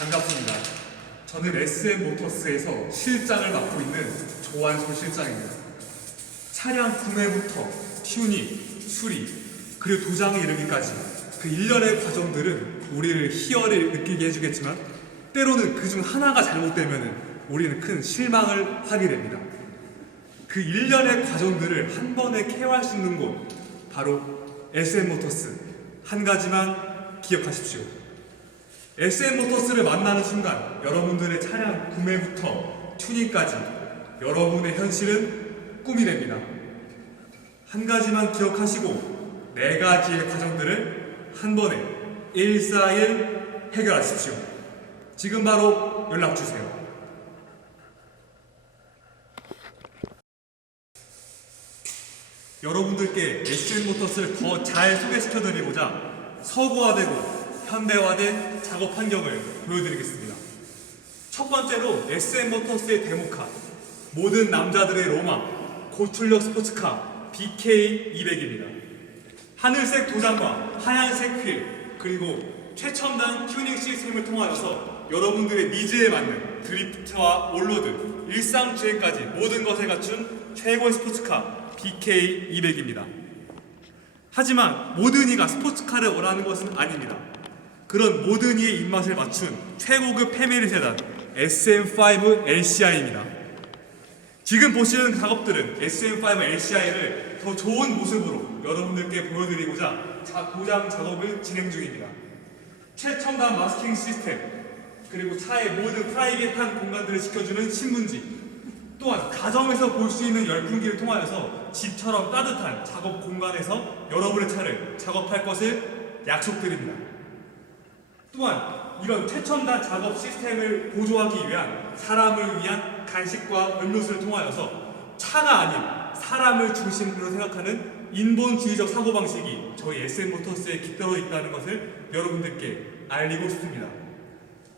반갑습니다. 저는 SM 모터스에서 실장을 맡고 있는 조한솔 실장입니다. 차량 구매부터 튜닝, 수리, 그리고 도장에 이르기까지 그 일련의 과정들은 우리를 희열을 느끼게 해주겠지만 때로는 그 중 하나가 잘못되면 우리는 큰 실망을 하게 됩니다. 그 일련의 과정들을 한 번에 케어할 수 있는 곳 바로 SM 모터스 한 가지만 기억하십시오. SM 모터스를 만나는 순간 여러분들의 차량 구매부터 튜닝까지 여러분의 현실은 꿈이 됩니다. 한 가지만 기억하시고 네 가지의 과정들을 한 번에 141 해결하십시오. 지금 바로 연락 주세요. 여러분들께 SM 모터스를 더 잘 소개시켜드리고자 서구화되고 현대화된 작업 환경을 보여드리겠습니다. 첫 번째로 SM 모터스의 데모카, 모든 남자들의 로망, 고출력 스포츠카 BK200입니다. 하늘색 도장과 하얀색 휠, 그리고 최첨단 튜닝 시스템을 통하여서 여러분들의 니즈에 맞는 드리프트와 올로드, 일상 주행까지 모든 것을 갖춘 최고의 스포츠카 BK200입니다. 하지만 모든 이가 스포츠카를 원하는 것은 아닙니다. 그런 모든 이의 입맛을 맞춘 최고급 패밀리 세단 SM5 LCI입니다. 지금 보시는 작업들은 SM5 LCI를 더 좋은 모습으로 여러분들께 보여드리고자 자- 도장 작업을 진행 중입니다. 최첨단 마스킹 시스템 그리고 차의 모든 프라이빗한 공간들을 지켜주는 신문지 또한 가정에서 볼 수 있는 열풍기를 통하여서 집처럼 따뜻한 작업 공간에서 여러분의 차를 작업할 것을 약속드립니다. 또한 이런 최첨단 작업 시스템을 보조하기 위한 사람을 위한 간식과 음료수를 통하여서 차가 아닌 사람을 중심으로 생각하는 인본주의적 사고방식이 저희 SM모터스에 깃들어 있다는 것을 여러분들께 알리고 싶습니다.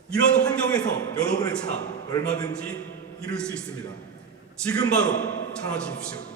이런 환경에서 여러분의 차 얼마든지 이룰 수 있습니다. 지금 바로 전화 주십시오.